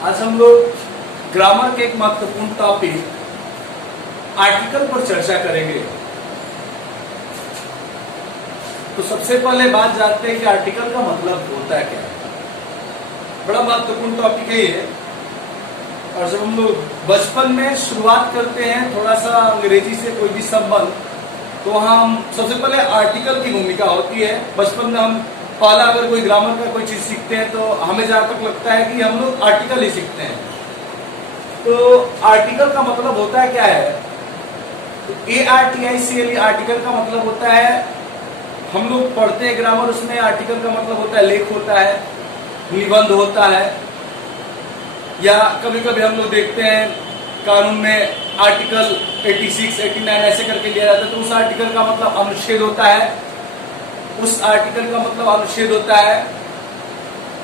आज हम लोग ग्रामर के एक महत्वपूर्ण टॉपिक आर्टिकल पर चर्चा करेंगे। तो सबसे पहले बात जानते हैं कि आर्टिकल का मतलब होता है क्या। बड़ा महत्वपूर्ण टॉपिक है ये। और जब हम लोग बचपन में शुरुआत करते हैं थोड़ा सा अंग्रेजी से कोई भी संबंध, तो हम सबसे पहले आर्टिकल की भूमिका होती है। बचपन में हम पहला अगर कोई ग्रामर का कोई चीज सीखते हैं तो हमें जहां तक लगता है कि हम लोग आर्टिकल ही सीखते हैं। तो आर्टिकल का मतलब होता है क्या है, तो ARTICLE आर्टिकल का मतलब होता है, हम लोग पढ़ते हैं ग्रामर, उसमें आर्टिकल का मतलब होता है लेख होता है, निबंध होता है, या कभी कभी हम लोग देखते हैं कानून में आर्टिकल 86, 89 ऐसे करके लिया जाता है, तो उस आर्टिकल का मतलब अनुच्छेद होता है, उस आर्टिकल का मतलब अनुच्छेद होता है।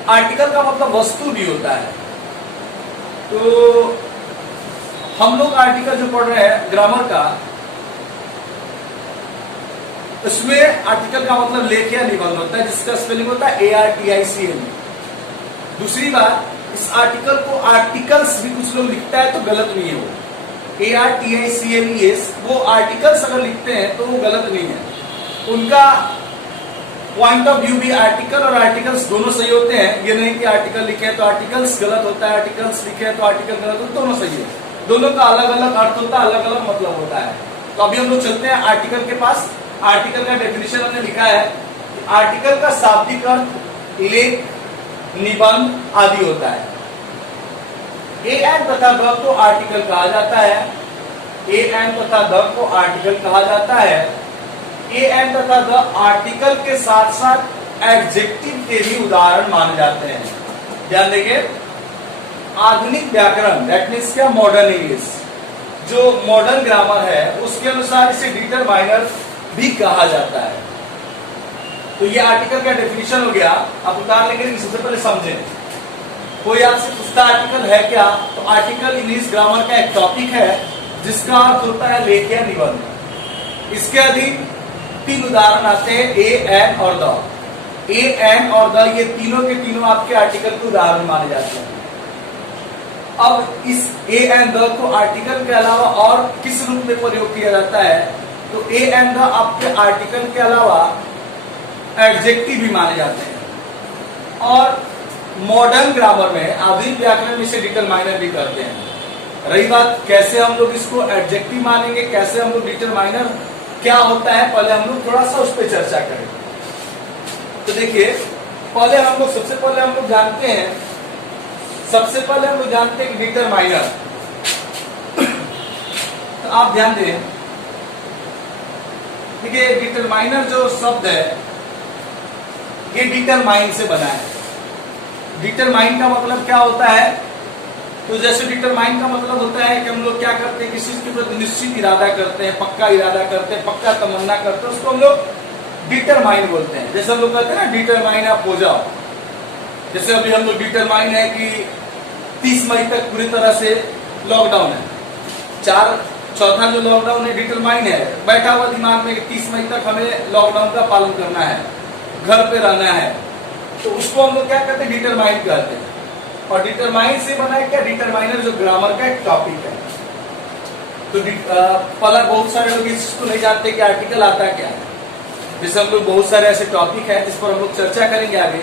आर्टिकल का मतलब वस्तु भी होता है। तो हम लोग आर्टिकल जो पढ़ रहे हैं ग्रामर का, उसमें आर्टिकल का मतलब लेख या निबंध होता है, जिसका स्पेलिंग होता है ARTICLE। दूसरी बात, इस आर्टिकल को आर्टिकल्स भी कुछ लोग लिखता है तो गलत नहीं है वो। ARTICLES वो आर्टिकल्स अगर लिखते हैं तो वो गलत नहीं है। उनका पॉइंट ऑफ व्यू भी आर्टिकल और आर्टिकल्स दोनों सही होते हैं। ये नहीं कि आर्टिकल लिखे हैं तो आर्टिकल्स गलत होता है, आर्टिकल्स लिखे हैं तो आर्टिकल गलत होता है, दोनों सही है। दोनों का अलग अलग अर्थ होता है, अलग अलग मतलब होता है। तो अभी हम लोग चलते हैं आर्टिकल के पास। आर्टिकल का डेफिनेशन हमने लिखा है। आर्टिकल का शाब्दिक अर्थ लेख, निबंध आदि होता है। ए एन तथा द को आर्टिकल कहा जाता है। ए एन तथा द को आर्टिकल कहा जाता है। ए एन तथा द आर्टिकल के साथ साथ एडजेक्टिव के भी उदाहरण माने जाते हैं। ध्यान देंगे, आधुनिक व्याकरण दैट मीन्स क्या, मॉडर्न इंग्लिश, जो मॉडर्न ग्रामर है उसके अनुसार इसे डिटरमाइनर भी कहा जाता है। तो ये आर्टिकल का डेफिनेशन हो गया। अब उतार लेंगे, सबसे पहले समझें। कोई आपसे पूछता आर्टिकल है क्या, तो आर्टिकल इंग्लिश ग्रामर का एक टॉपिक है जिसका अर्थ होता है लेख या निबंध। इसके अधीन 3 उदाहरण आते हैं, ए, एन और द। ए, एन और द ये तीनों के तीनों आपके आर्टिकल के उदाहरण माने जाते हैं। अब इस ए एन द को आर्टिकल के अलावा और किस रूप में प्रयोग किया जाता है, तो ए एन द आपके आर्टिकल के अलावा एडजेक्टिव भी माने जाते हैं। और मॉडर्न ग्रामर में, आधुनिक व्याकरण में इसे डिटरमाइनर भी करते हैं। रही बात कैसे हम लोग इसको एडजेक्टिव मानेंगे, कैसे हम लोग डिटरमाइनर क्या होता है, पहले हम लोग थोड़ा सा उस पर चर्चा करें। तो देखिए, पहले हम लोग सबसे पहले हम लोग जानते हैं कि डिटरमाइनर। तो आप ध्यान दें, देखिए डिटरमाइनर जो शब्द है ये डिटरमाइन से बना है। डिटरमाइन का मतलब क्या होता है, तो जैसे डिटरमाइन का मतलब होता है कि हम लोग क्या करते हैं, किसी चीज के प्रति निश्चित इरादा करते हैं, पक्का इरादा करते हैं, पक्का तमन्ना करते हैं, उसको हम लोग डिटरमाइन बोलते हैं। जैसे हम लोग कहते हैं ना, डिटरमाइन आप हो जाओ। जैसे अभी हम लोग डिटरमाइन है कि 30 मई तक पूरी तरह से लॉकडाउन है। चौथा जो लॉकडाउन है डिटरमाइन है, बैठा हुआ दिमाग में 30 मई तक हमें लॉकडाउन का पालन करना है, घर पे रहना है, तो उसको हम लोग क्या कहते हैं, डिटरमाइन कहते हैं। और डिटरमाइन से बना है क्या, डिटरमाइनर, जो ग्रामर का एक टॉपिक है। तो पहला बहुत सारे लोग इसको नहीं जानते कि आर्टिकल आता क्या है। जैसे हम लोग बहुत सारे ऐसे टॉपिक है जिस पर हम लोग चर्चा करेंगे आगे।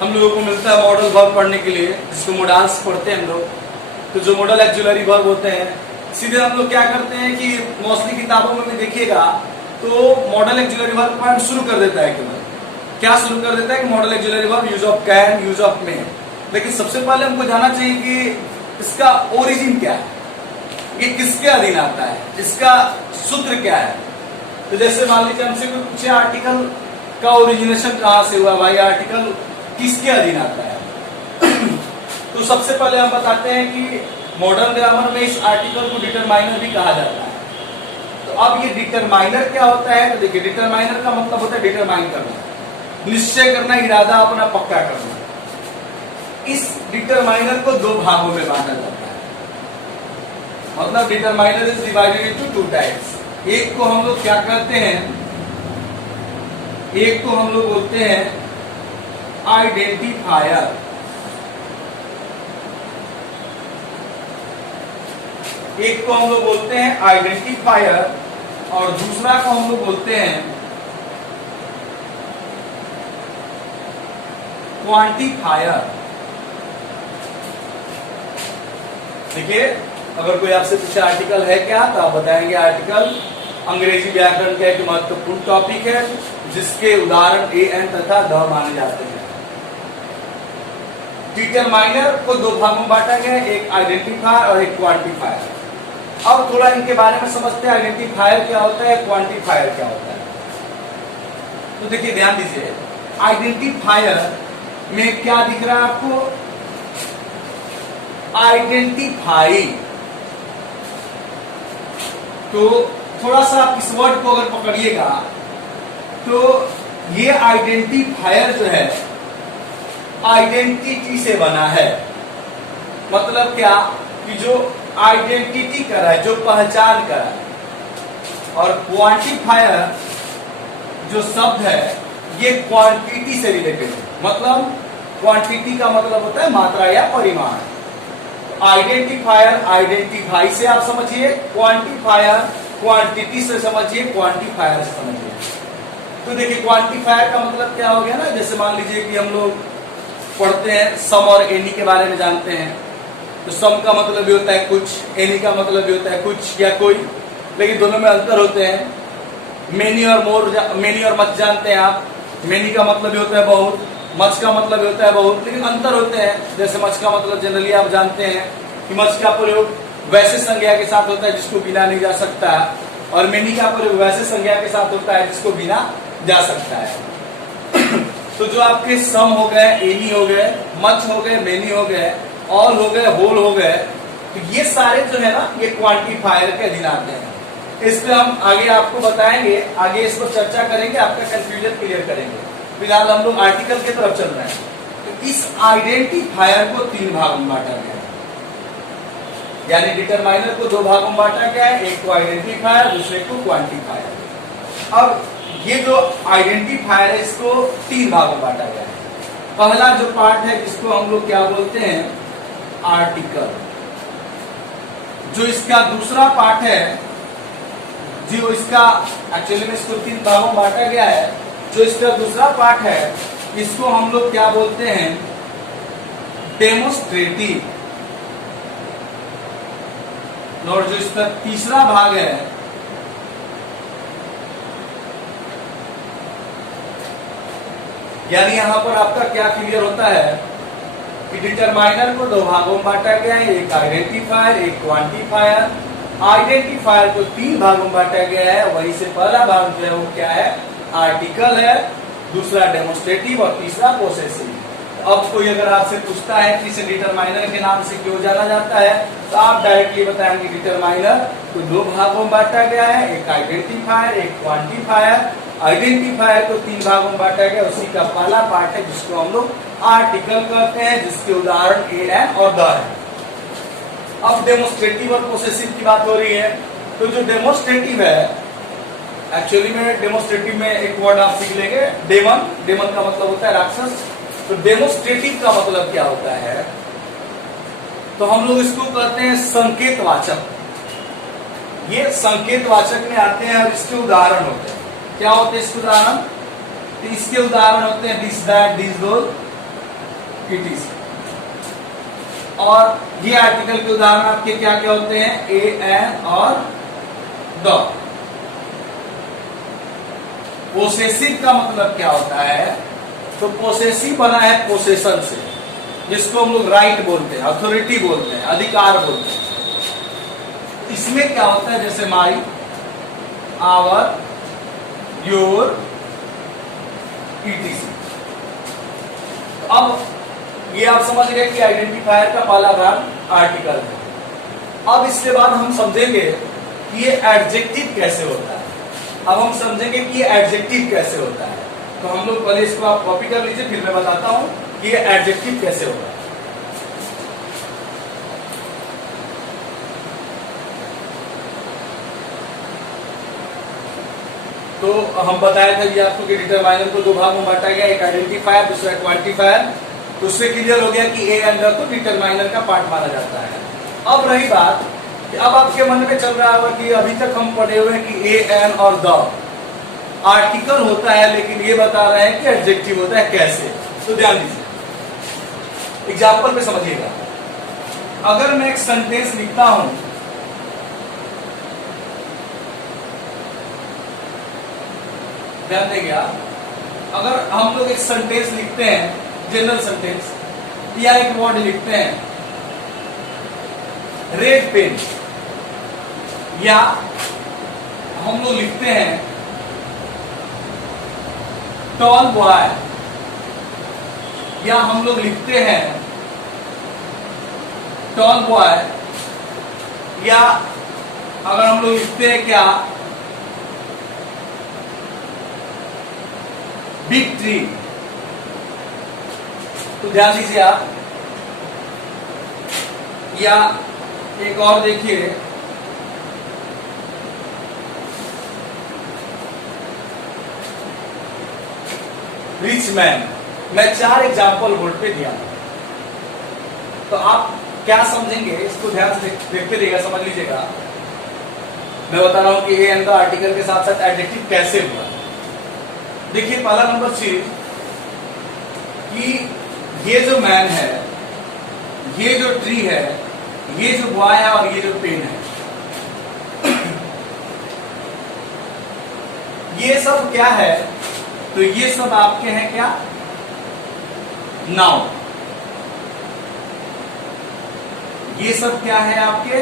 हम लोगों को मिलता है मॉडल वर्ब पढ़ने के लिए, जिसको मोडाल्स पढ़ते हैं हम लोग। तो जो मॉडल एक्जुलरी वर्ब होते हैं, सीधे हम लोग क्या करते हैं कि मोस्टली किताबों में भी देखिएगा तो मॉडल एक्जुलरी वर्ब पॉइंट शुरू कर देता है। क्या शुरू कर देता है कि model auxiliary verb, use of can, use of May. लेकिन सबसे पहले हमको जानना चाहिए कि इसका ओरिजिन क्या है, ये किसके अधीन आता है, इसका सूत्र क्या है। तो जैसे मान लीजिए हमसे कोई पूछे आर्टिकल का ओरिजिनेशन कहां से हुआ, भाई आर्टिकल किसके अधीन आता है तो सबसे पहले हम बताते हैं कि मॉडर्न ग्रामर में इस आर्टिकल को डिटरमाइनर भी कहा जाता है। तो अब ये डिटरमाइनर क्या होता है, तो देखिए डिटरमाइनर का मतलब होता है डिटरमाइन करना, निश्चय करना, इरादा अपना पक्का करना। इस डिटरमाइनर को 2 भागों में बांटा जाता है। मतलब determiner is divided into 2 types. एक को हम लोग क्या कहते हैं, एक को हम लोग बोलते हैं आइडेंटिफायर, एक को हम लोग बोलते हैं आइडेंटिफायर और दूसरा को हम लोग बोलते हैं क्वांटिफायर। देखिए, अगर कोई आपसे पूछे आर्टिकल है क्या, तो आप बताएंगे आर्टिकल अंग्रेजी व्याकरण का एक महत्वपूर्ण टॉपिक है जिसके उदाहरण ए एन तथा द माने जाते हैं। डिटरमाइनर को दो भागों में बांटा गया है, एक आइडेंटिफायर और एक क्वांटिफायर। अब थोड़ा इनके बारे में समझते हैं, आइडेंटिफायर क्या होता है, क्वांटिफायर क्या होता है। तो देखिए, ध्यान दीजिए, आइडेंटिफायर में क्या दिख रहा है आपको, आइडेंटिफाई। तो थोड़ा सा आप इस वर्ड को अगर पकड़िएगा तो ये आइडेंटिफायर जो है आइडेंटिटी से बना है। मतलब क्या कि जो आइडेंटिटी कर रहा है, जो पहचान कर रहा है। और क्वांटिफायर जो शब्द है ये क्वांटिटी से रिलेटेड है। मतलब क्वांटिटी का मतलब होता है मात्रा या परिमाण। आइडेंटिफायर आइडेंटिफाई से आप समझिए, क्वांटिफायर क्वांटिटी से समझिए, क्वांटिफायर से समझिए। तो देखिए, क्वांटिफायर का मतलब क्या हो गया ना, जैसे मान लीजिए कि हम लोग पढ़ते हैं सम और एनी के बारे में जानते हैं। तो सम का मतलब भी होता है कुछ, एनी का मतलब भी होता है कुछ या कोई, लेकिन दोनों में अंतर होते हैं। मेनी और मच जानते हैं आप। मेनी का मतलब भी होता है बहुत, मच का मतलब भी होता है बहुत, लेकिन अंतर होते हैं। जैसे मच का मतलब जनरली आप जानते हैं कि मच का प्रयोग वैसे संज्ञा के साथ होता है जिसको गिना नहीं जा सकता, और मेनी का प्रयोग वैसे संज्ञा के साथ होता है जिसको गिना जा सकता है। तो जो आपके सम हो गए, एनी हो गए, मच हो गए, मेनी हो गए, ऑल हो गए, होल हो गए, तो ये सारे जो है ना ये क्वांटिफायर के अधीन आते हैं। इस पे हम आगे आपको बताएंगे, आगे इस पर चर्चा करेंगे, आपका कंफ्यूजन क्लियर करेंगे। फिलहाल हम लोग आर्टिकल की तरफ चल रहे हैं। तो इस आइडेंटिफायर को तीन भागों में बांटा गया है, यानी डिटरमाइनर को दो भागों में बांटा गया है, एक को आइडेंटिफायर, दूसरे को क्वांटिफायर। अब ये जो आइडेंटिफायर है इसको तीन भागों में बांटा गया है। पहला जो पार्ट है जिसको हम लोग क्या बोलते हैं, आर्टिकल। जो इसका दूसरा पार्ट है, जो इसका एक्चुअली में इसको तीन भागों में बांटा गया है। जो इसका दूसरा पार्ट है इसको हम लोग क्या बोलते हैं, डेमोस्ट्रेटिव। और जो इसका तीसरा भाग है यानी यहां पर आपका क्या क्लियर होता है कि डिटरमाइनर को दो भागों में बांटा गया है, एक आइडेंटिफायर, एक क्वांटिफायर। आइडेंटिफायर को तीन भागों में बांटा गया है, वहीं से पहला भाग जो है वो क्या है, आर्टिकल है, दूसरा डेमोस्ट्रेटिव और तीसरा पोसेसिव। अब कोई अगर आपसे पूछता है कि इसे डिटरमाइनर के नाम से क्यों जाना जाता है, तो आप डायरेक्टली बताएंगे डिटरमाइनर को दो भागों में बांटा गया है, एक आइडेंटिफायर, एक क्वांटिफायर। आइडेंटिफायर को तीन भागों में बांटा गया, उसी का पहला पार्ट है जिसको हम लोग आर्टिकल कहते हैं, जिसके उदाहरण ए एन और द है। अब डेमोस्ट्रेटिव और पोसेसिव की बात हो रही है। तो जो डेमोस्ट्रेटिव है, एक्चुअली में डेमोस्ट्रेटिव में एक वर्ड आप सीख लेंगे, डेमन। डेमन का मतलब होता है राक्षस। तो डेमोस्ट्रेटिव का मतलब क्या होता है, तो हम लोग इसको कहते हैं संकेतवाचक। ये संकेतवाचक में आते हैं और इसके उदाहरण होते हैं। क्या होते हैं इसके उदाहरण, तो इसके उदाहरण होते हैं this, that, this, those, it is. और ये आर्टिकल के उदाहरण आपके क्या क्या होते हैं, ए एन और द। पोसेसिव का मतलब क्या होता है, तो पोसेसिव बना है पोसेशन से, जिसको हम लोग राइट बोलते हैं, अथॉरिटी बोलते हैं, अधिकार बोलते हैं। इसमें क्या होता है, जैसे माई, आवर, योर, ईटीसी। अब ये आप समझ गए कि आइडेंटिफायर का पहला भाग आर्टिकल है। अब इसके बाद हम समझेंगे कि ये एडजेक्टिव कैसे होता है। अब हम समझेंगे कि ये एडजेक्टिव कैसे होता है। तो हम लोग पहले इसको आप कॉपी कर लीजिए, फिर मैं बताता हूं कि ये एडजेक्टिव कैसे होता है। तो हम बताया था ये आपको कि डिटरमाइनर को दो भागों में बांटा गया, एक आइडेंटिफायर, दूसरा क्वांटिफायर। तो उससे क्लियर हो गया कि ए एंड द को डिटरमाइनर का पार्ट माना जाता है। अब रही बात कि अब आपके मन में चल रहा होगा कि अभी तक हम पढ़े हुए हैं कि ए एन और द आर्टिकल होता है, लेकिन ये बता रहे हैं कि एडजेक्टिव होता है। कैसे? तो ध्यान दीजिए, एग्जाम्पल पे समझिएगा। अगर मैं एक सेंटेंस लिखता हूं, ध्यान देंगे आप, अगर हम लोग एक सेंटेंस लिखते हैं, जनरल सेंटेंस, या एक वर्ड लिखते हैं रेड पेन, या हम लोग लिखते हैं टॉल बॉय, या हम लोग लिखते हैं टॉल बॉय, या अगर हम लोग लिखते हैं क्या बिग ट्री, तो ध्यान दीजिए आप। या एक और देखिए, रिच मैन। मैं 4 एग्जाम्पल बोर्ड पे दिया, तो आप क्या समझेंगे इसको ध्यान से देखते रहिएगा, समझ लीजिएगा। मैं बता रहा हूं कि ए एन का आर्टिकल के साथ साथ एडजेक्टिव कैसे हुआ। देखिए पहला नंबर चीज कि ये जो मैन है, ये जो ट्री है, ये जो बॉय है और ये जो पेन है, ये सब क्या है? तो ये सब आपके हैं क्या? नाउन। ये सब क्या है आपके?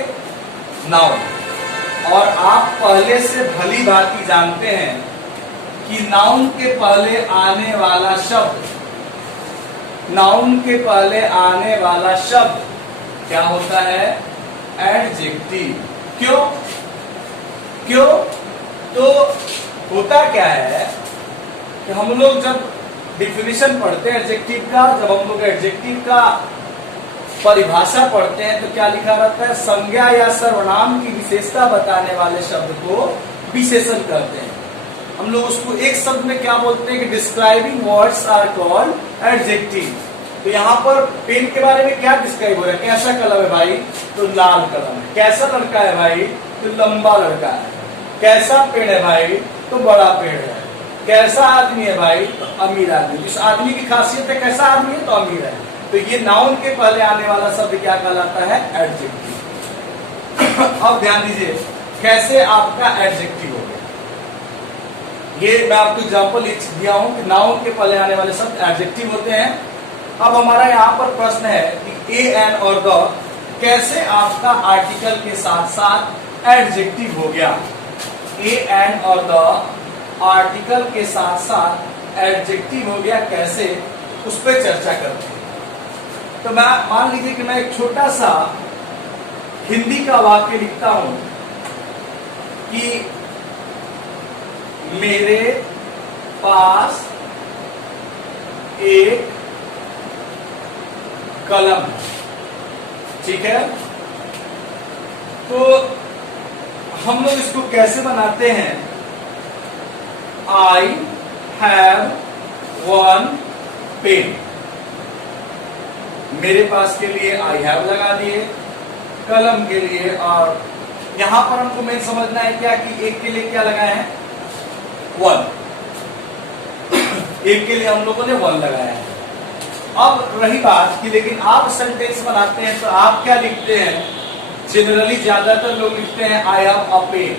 नाउन। और आप पहले से भली भांति जानते हैं कि नाउन के पहले आने वाला शब्द, नाउन के पहले आने वाला शब्द क्या होता है? एडजेक्टिव। क्यों? क्यों? तो होता क्या है कि हम लोग जब डिफिनेशन पढ़ते हैं एडजेक्टिव का, जब हम लोग एडजेक्टिव का परिभाषा पढ़ते हैं तो क्या लिखा रहता है? संज्ञा या सर्वनाम की विशेषता बताने वाले शब्द को विशेषण कहते हैं। हम लोग उसको एक शब्द में क्या बोलते हैं कि describing words are called adjective. तो यहाँ पर पेन के बारे में क्या डिस्क्राइब हो रहा है? कैसा कलम है भाई? तो लाल कलम है। कैसा लड़का है भाई? तो लंबा लड़का है। कैसा पेड़ है भाई? तो बड़ा पेड़ है। कैसा आदमी है भाई? तो अमीर आदमी। इस आदमी की खासियत है कैसा आदमी है? तो अमीर है। तो ये नाउन के पहले आने वाला शब्द क्या कहलाता है? एडजेक्टिव। अब ध्यान दीजिए कैसे आपका एडजेक्टिव हो गया। ये मैं आपको एग्जांपल दिया हूं कि नाउन के पहले आने वाले शब्द एडजेक्टिव होते हैं। अब हमारा यहाँ पर प्रश्न है कि ए एन और द कैसे आपका आर्टिकल के साथ साथ एडजेक्टिव हो गया? ए एन और द आर्टिकल के साथ साथ एडजेक्टिव हो गया कैसे, उस पर चर्चा करते हैं। तो मैं मान लीजिए कि मैं एक छोटा सा हिंदी का वाक्य लिखता हूं कि मेरे पास एक कलम है, ठीक है? तो हम लोग इसको कैसे बनाते हैं? I have one pen। मेरे पास के लिए I have लगा दिए, कलम के लिए, और यहां पर हमको मेन समझना है क्या कि एक के लिए क्या लगाए हैं? वन। एक के लिए हम लोगों ने वन लगाया है। अब रही बात कि लेकिन आप सेंटेंस बनाते हैं तो आप क्या लिखते हैं? जनरली ज्यादातर लोग लिखते हैं आई हैव अ पेन।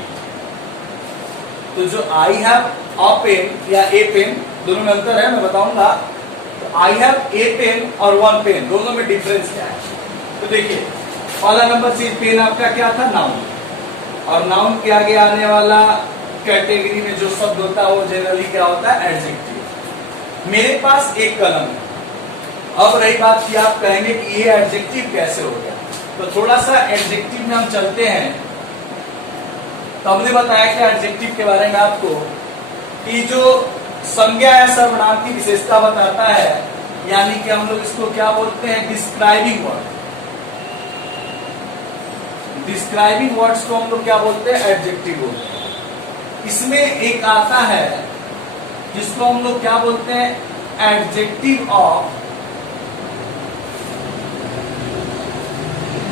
तो जो आई हैव अ पेन या ए पेन, दोनों में अंतर है, मैं बताऊंगा। तो आई हैव ए पेन और वन पेन, दोनों में डिफरेंस क्या है? तो देखिए पहला नंबर चीज, पेन आपका क्या था? नाउन। और नाउन के आगे आने वाला कैटेगरी में जो शब्द होता है वो जनरली क्या होता है? एडजेक्टिव। मेरे पास एक कलम है। अब रही बात कि आप कहेंगे कि ये एडजेक्टिव कैसे हो गया, तो थोड़ा सा एडजेक्टिव में हम चलते हैं। तो हमने बताया कि एडजेक्टिव के बारे में आपको कि जो संज्ञा या सर्वनाम की विशेषता बताता है, यानी कि हम लोग इसको क्या बोलते हैं? Describing word. डिस्क्राइबिंग वर्ड्स को हम लोग क्या बोलते हैं? एडजेक्टिव बोलते हैं। इसमें एक आता है जिसको हम लोग क्या बोलते हैं? Adjective of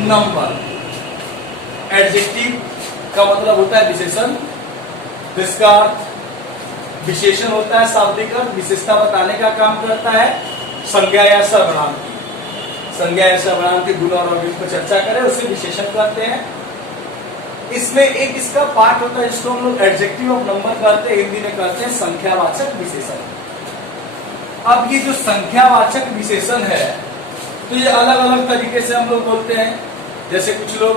number. एडजेक्टिव का मतलब होता है विशेषण, जिसका विशेषण होता है शाब्दिक अर्थ, विशेषता बताने का काम करता है। संज्ञा या सर्वनाम, संज्ञा या सर्वनाम के गुण और अवयव पर चर्चा करें, उसे विशेषण कहते हैं। इसमें एक इसका पार्ट होता है जिसको हम लोग एडजेक्टिव ऑफ नंबर कहते हैं, हिंदी में कहते हैं संख्यावाचक विशेषण। अब ये जो संख्यावाचक विशेषण है तो ये अलग अलग तरीके से हम लोग बोलते हैं। जैसे कुछ लोग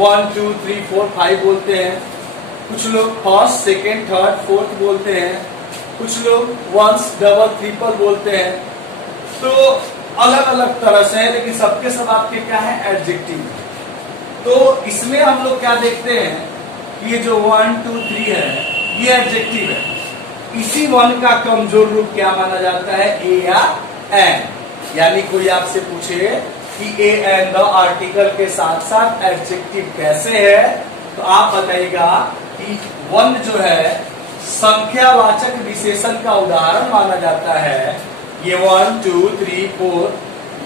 1 2 3 4 5 बोलते हैं, कुछ लोग फर्स्ट सेकेंड थर्ड फोर्थ बोलते हैं, कुछ लोग वंस डबल ट्रिपल बोलते हैं। तो अलग अलग तरह से है, लेकिन सबके सब आपके क्या है, एडजेक्टिव। तो इसमें हम लोग क्या देखते हैं कि ये जो 1 2 3 है ये एडजेक्टिव है। इसी 1 का कमजोर रूप क्या माना जाता है, ए या एन। यानी कोई आपसे पूछे कि ए एन द आर्टिकल के साथ साथ एडजेक्टिव कैसे है, तो आप बताइएगा कि 1 जो है संख्यावाचक विशेषण का उदाहरण माना जाता है। ये 1 2 3 4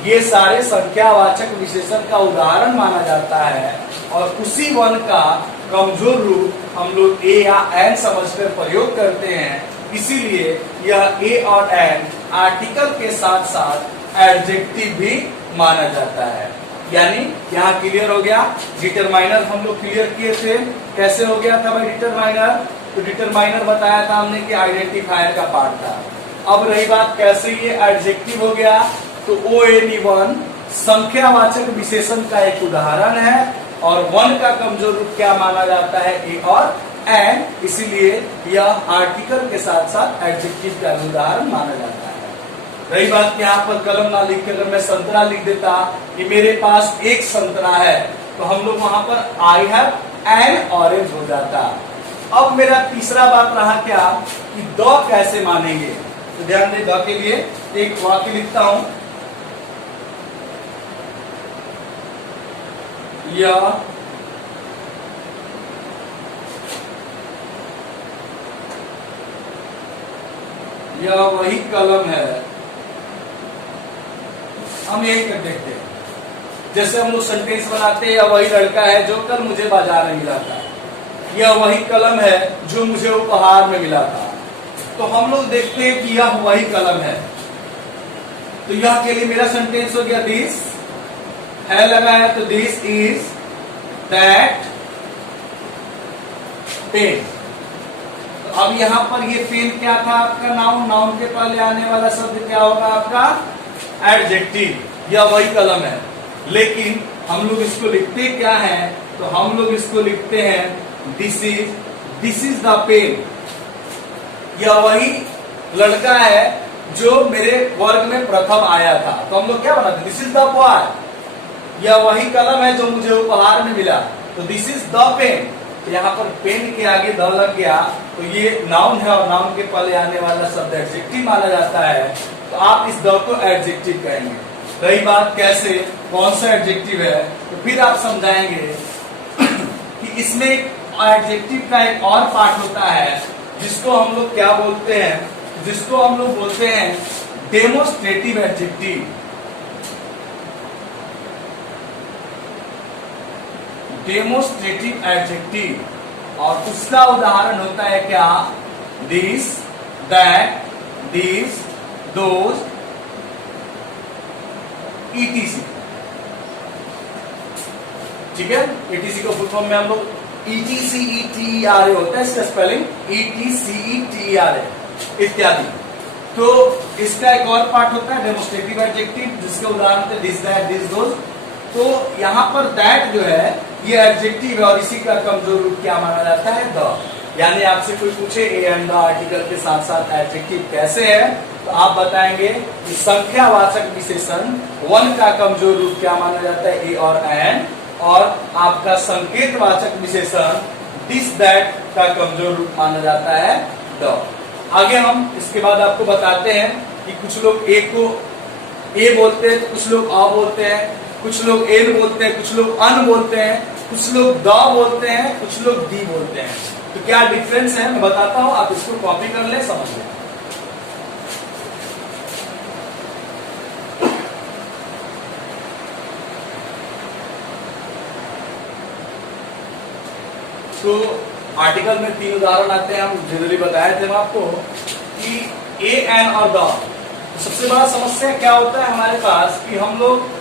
ये सारे संख्यावाचक विशेषण का उदाहरण माना जाता है, और उसी 1 का कमजोर रूप हम लोग ए या एन समझकर प्रयोग करते हैं। इसीलिए यह ए और एन आर्टिकल के साथ साथ एडजेक्टिव भी माना जाता है। यानी यहाँ क्लियर हो गया। डिटरमाइनर हम लोग क्लियर किए थे, कैसे हो गया था भाई डिटरमाइनर, तो डिटरमाइनर बताया था हमने कि आइडेंटिफायर का पार्ट था। अब रही बात कैसे ये एडजेक्टिव हो गया, तो ONE1 संख्यावाचक विशेषण का एक उदाहरण है, और 1 का कमजोर रूप क्या माना जाता है, ए और एन। इसीलिए यह आर्टिकल के साथ साथ एडजेक्टिव का उदाहरण माना जाता है। रही बात कि यहाँ पर कलम ना लिख के अगर मैं संतरा लिख देता कि मेरे पास एक संतरा है, तो हम लोग वहां पर आई हैव एन ऑरेंज हो जाता। अब मेरा तीसरा बात रहा क्या कि द कैसे मानेंगे, तो ध्यान दें द के लिए एक वाक्य लिखता हूं। यह वही कलम है, हम यही कर देखते हैं। जैसे हम लोग सेंटेंस बनाते हैं, यह वही लड़का है जो कल मुझे बाजार में मिला था, यह वही कलम है जो मुझे उपहार में मिला था। तो हम लोग देखते हैं कि यह वही कलम है, तो यह के लिए मेरा सेंटेंस हो गया दिस है लगा है, तो दिस इज दैट पेन। तो अब यहां पर ये पेन क्या था आपका नाउन, नाउन के पहले आने वाला शब्द क्या होगा आपका एडजेक्टिव। यह वही कलम है, लेकिन हम लोग इसको लिखते क्या है, तो हम लोग इसको लिखते हैं दिस इज द पेन। यह वही लड़का है जो मेरे वर्ग में प्रथम आया था, तो हम लोग क्या बनाते, दिस इज द बॉय। यह वही कलम है जो मुझे उपहार में मिला, तो दिस इज द पेन। यहाँ पर पेन के आगे द लग गया, तो ये नाउन है, और नाउन के पहले आने वाला शब्द एडजेक्टिव माना जाता है, तो आप इस द को एडजेक्टिव कहेंगे। रही बात कैसे, कौन सा एडजेक्टिव है, तो फिर आप समझाएंगे कि इसमें एडजेक्टिव का एक और पार्ट होता है जिसको हम लोग क्या बोलते हैं, जिसको हम लोग बोलते हैं डेमोस्ट्रेटिव एडजेक्टिव। डेमोस्ट्रेटिव एडजेक्टिव, और उसका उदाहरण होता है क्या, this that this those ETC। ठीक है, ETC को फुल फॉर्म में हम लोग ETCETERA होता है, इसका स्पेलिंग ETCETERA इत्यादि। तो इसका एक और पार्ट होता है डेमोस्ट्रेटिव एडजेक्टिव, जिसके उदाहरण थे दिस दैट दिस दोज। तो यहाँ पर दैट जो है ये एडजेक्टिव है, और इसी का कमजोर रूप क्या माना जाता है, द। यानी आपसे कोई पूछे ए एंड द आर्टिकल के साथ साथ एडजेक्टिव कैसे है, तो आप बताएंगे कि संख्यावाचक विशेषण 1 का कमजोर रूप क्या माना जाता है, ए और एन, और आपका संकेतवाचक विशेषण दिस दैट का कमजोर रूप माना जाता है, द। आगे हम इसके बाद आपको बताते हैं कि कुछ लोग ए को ए बोलते हैं, तो कुछ लोग अ बोलते हैं, कुछ लोग एन बोलते हैं, कुछ लोग अन बोलते हैं, कुछ लोग द बोलते हैं, कुछ लोग दी बोलते हैं। तो क्या डिफरेंस है मैं बताता हूं, आप इसको कॉपी कर ले, समझ लें। तो आर्टिकल में 3 उदाहरण आते हैं, हम जनरली बताए थे हम आपको कि ए एन और द। तो सबसे बड़ा समस्या क्या होता है हमारे पास कि हम लोग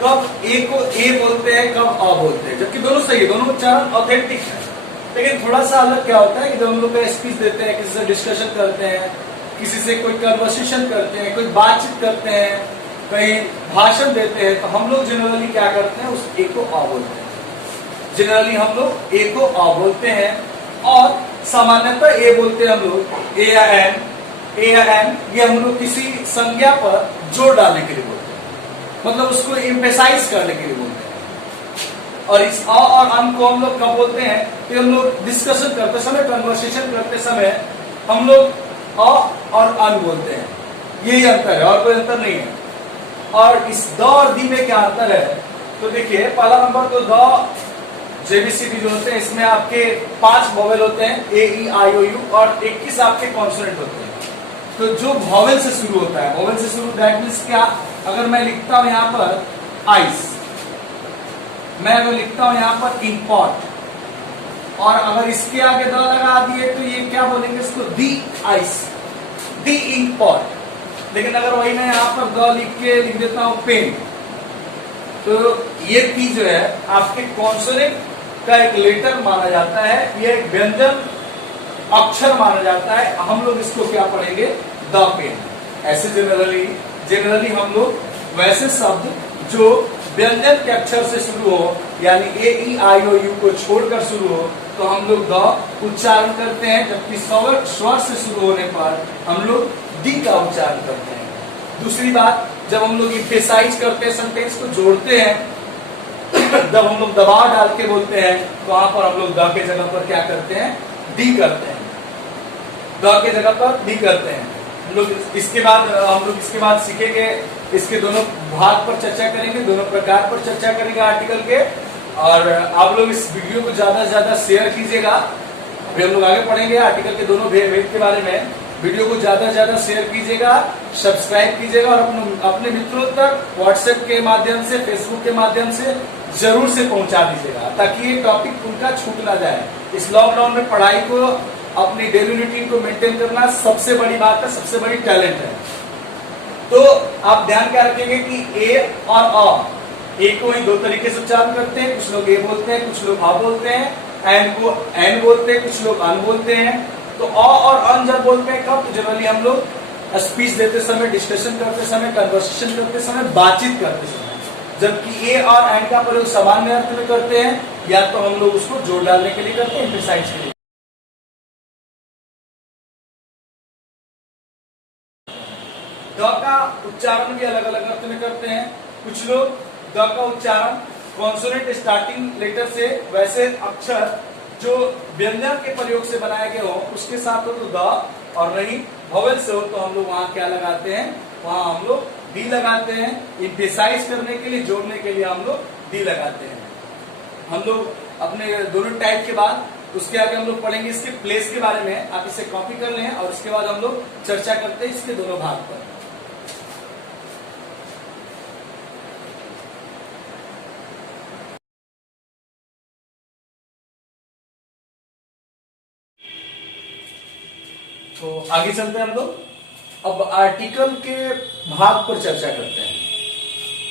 कब ए को ए बोलते हैं, कब अ बोलते हैं, जबकि दोनों सही है, दोनों उच्चारण ऑथेंटिक है। लेकिन थोड़ा सा अलग क्या होता है कि जब हम लोग स्पीच देते हैं, किसी से डिस्कशन करते हैं, किसी से कोई कन्वर्सेशन करते हैं, कोई बातचीत करते हैं, कहीं भाषण देते हैं, तो हम लोग जनरली क्या करते हैं, उस ए को अ बोलते हैं। जनरली हम लोग ए को अ बोलते हैं और सामान्यतः ए बोलते हैं हम लोग ए या एन। ए या एन ये हम लोग किसी संज्ञा पर जोर डालने के लिए बोलते हैं, मतलब उसको एम्फेसाइज करने के लिए बोलते हैं। और इस अ और अन को हम लोग कब बोलते हैं, कि हम लोग डिस्कशन करते समय, कन्वर्सेशन करते समय हम लोग अ और अन बोलते हैं। यही अंतर है और कोई अंतर नहीं है। और इस द और दी में क्या अंतर है, तो देखिए पहला नंबर तो द जेबीसीडी जो होते हैं, इसमें आपके 5 वॉवेल होते हैं, ए ई आई ओ यू, और 21 आपके कॉन्सोनेंट होते हैं। तो जो वॉवेल से शुरू होता है, वॉवेल से शुरू, दैट मीन्स क्या, अगर मैं लिखता हूं यहां पर आइस, मैं अगर लिखता हूं यहां पर इंपॉट, और अगर इसके आगे द लगा दिए तो ये क्या बोलेंगे इसको, दी आइस, दी इंपॉट। लेकिन अगर वही मैं यहां पर द लिख देता हूं पेन, तो ये पी जो है आपके कॉन्सोनेंट का एक लेटर माना जाता है, ये एक व्यंजन अक्षर माना जाता है। हम लोग इसको क्या पढ़ेंगे, द पेन। ऐसे जनरली हम लोग वैसे शब्द जो व्यंजन के अक्षर से शुरू हो, यानी ए ई आई ओ यू को छोड़कर शुरू हो, तो हम लोग द उच्चारण करते हैं, जबकि स्वर से शुरू होने पर हम लोग डी का उच्चारण करते हैं। दूसरी बात, जब हम लोग एम्फेसाइज करते हैं, सेंटेंस को जोड़ते हैं, जब हम लोग दबाव डाल के बोलते हैं, तो वहां पर हम लोग द के जगह पर क्या करते हैं, डी करते हैं। द के जगह पर डी करते हैं। हम लोग इसके बाद सीखेंगे, इसके दोनों भाग पर चर्चा करेंगे, दोनों प्रकार पर चर्चा करेंगे आर्टिकल के। और आप लोग इस वीडियो को ज्यादा से ज्यादा शेयर कीजिएगा। अभी हम लोग आगे पढ़ेंगे आर्टिकल के दोनों भेद के बारे में। वीडियो को ज्यादा से ज्यादा शेयर कीजिएगा, सब्सक्राइब कीजिएगा, और अपने मित्रों तक व्हाट्सएप के माध्यम से, फेसबुक के माध्यम से जरूर से पहुंचा दीजिएगा, ताकि ये टॉपिक उनका छूट ना जाए। इस लॉकडाउन में पढ़ाई को, अपनी डेली रूटीन को मेंटेन करना सबसे बड़ी बात है, सबसे बड़ी टैलेंट है। तो आप ध्यान क्या रखेंगे कि ए और अ, ए को ही 2 तरीके से उच्चारण करते हैं, कुछ लोग ए बोलते हैं, कुछ लोग अ बोलते हैं, एन को एन बोलते हैं, कुछ लोग अन बोलते हैं। तो अ और अन जब बोलते हैं कब, तो जनरली हम लोग स्पीच देते समय, डिस्कशन करते समय, कन्वर्सेशन करते समय, बातचीत करते समय। जबकि ए और एन का प्रयोग सामान्य अर्थ में करते हैं, या तो हम लोग उसको जोड़ डालने के लिए करते हैं, एम्फेसाइज के लिए। द का उच्चारण भी अलग अलग अर्थ में करते हैं। कुछ लोग द का उच्चारण कॉन्सोनेंट स्टार्टिंग लेटर से, वैसे अक्षर जो व्यंजन के प्रयोग से बनाए गए हो उसके साथ हो तो द, और नहीं वॉवेल से हो तो हम लोग वहां क्या लगाते हैं, वहां हम लोग डी लगाते हैं। एम्फेसाइज करने के लिए, जोड़ने के लिए हम लोग डी लगाते हैं। हम लोग अपने दोनों टाइप के बाद उसके आगे हम लोग पढ़ेंगे इसके प्लेस के बारे में। आप इसे कॉपी कर लें और उसके बाद हम लोग चर्चा करते हैं इसके दोनों भाग पर। तो आगे चलते हैं हम लोग। अब आर्टिकल के भाग पर चर्चा करते हैं।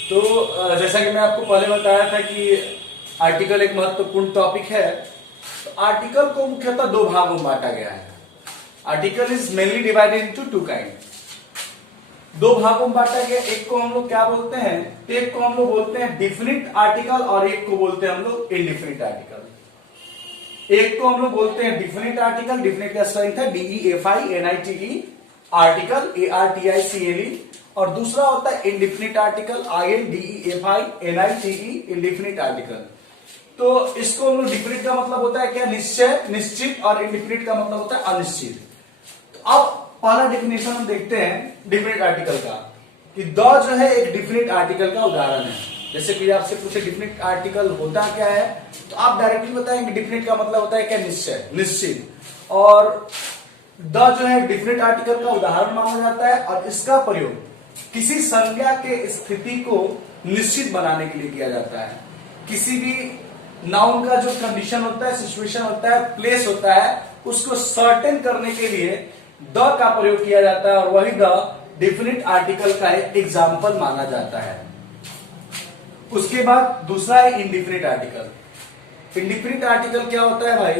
तो जैसा कि मैं आपको पहले बताया था कि आर्टिकल एक महत्वपूर्ण टॉपिक है। तो आर्टिकल को मुख्यतः 2 भागों में बांटा गया है। Article is mainly divided into 2 kind. 2 भागों में बांटा गया। एक को हम लोग क्या बोलते हैं, एक को हम लोग बोलते हैं डिफिनिट आर्टिकल, और एक को बोलते हैं हम लोग इनडिफिनिट आर्टिकल। एक को हम लोग बोलते हैं डिफिनिट आर्टिकल, डिफिनिट का स्पेलिंग है DEFINITE, आर्टिकल ARTICLE, और दूसरा होता है indefinite article, INDEFINITE, indefinite article. तो इसको हम लोग, डिफिनिट का मतलब होता है क्या, निश्चय, निश्चित, और इनडिफिनिट का मतलब होता है अनिश्चित। तो अब पहला डेफिनेशन हम देखते हैं डिफिनिट आर्टिकल का, कि द जो है एक डिफिनिट आर्टिकल का उदाहरण है। जैसे कि आपसे पूछे डिफिनिट आर्टिकल होता क्या है, तो आप डायरेक्टली बताएंगे डिफिनिट का मतलब होता है क्या, निश्चय, निश्चित। और द जो है डिफिनिट आर्टिकल का उदाहरण माना जाता है, और इसका प्रयोग किसी संज्ञा के स्थिति को निश्चित बनाने के लिए किया जाता है। किसी भी नाउन का जो कंडीशन होता है, सिचुएशन होता है, प्लेस होता है, उसको सर्टेन करने के लिए द का प्रयोग किया जाता है और वही द डेफिनिट आर्टिकल का एक एग्जाम्पल माना जाता है। उसके बाद दूसरा है इंडिफिनिट आर्टिकल। इंडिफिनिट आर्टिकल क्या होता है भाई?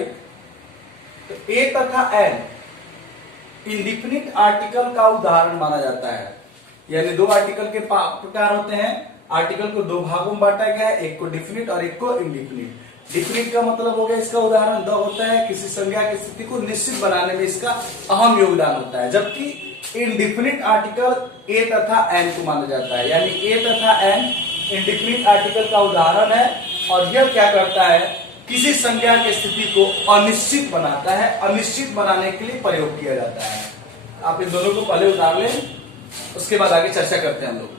तो ए तथा एन इंडिफिनिट आर्टिकल का उदाहरण माना जाता है। यानी दो आर्टिकल के प्रकार होते हैं, आर्टिकल को दो भागों में बांटा गया है, एक को डिफिनिट और एक को इंडिफिनिट। डिफिनिट का मतलब हो गया, इसका उदाहरण द होता है, किसी संज्ञा की स्थिति को निश्चित बनाने में इसका अहम योगदान होता है। जबकि इंडिफिनिट आर्टिकल ए तथा एन को माना जाता है। यानी ए तथा एन इंडिफिनिट आर्टिकल का उदाहरण है और यह क्या करता है, किसी संज्ञा की स्थिति को अनिश्चित बनाता है। अनिश्चित बनाने के लिए प्रयोग किया जाता है। आप इन दोनों को पहले उतार लें, उसके बाद आगे चर्चा करते हैं हम लोग।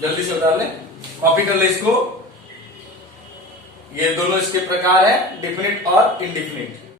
जल्दी से उतार लें, कॉपी कर ले इसको। ये दोनों इसके प्रकार है, डिफिनिट और इंडिफिनिट।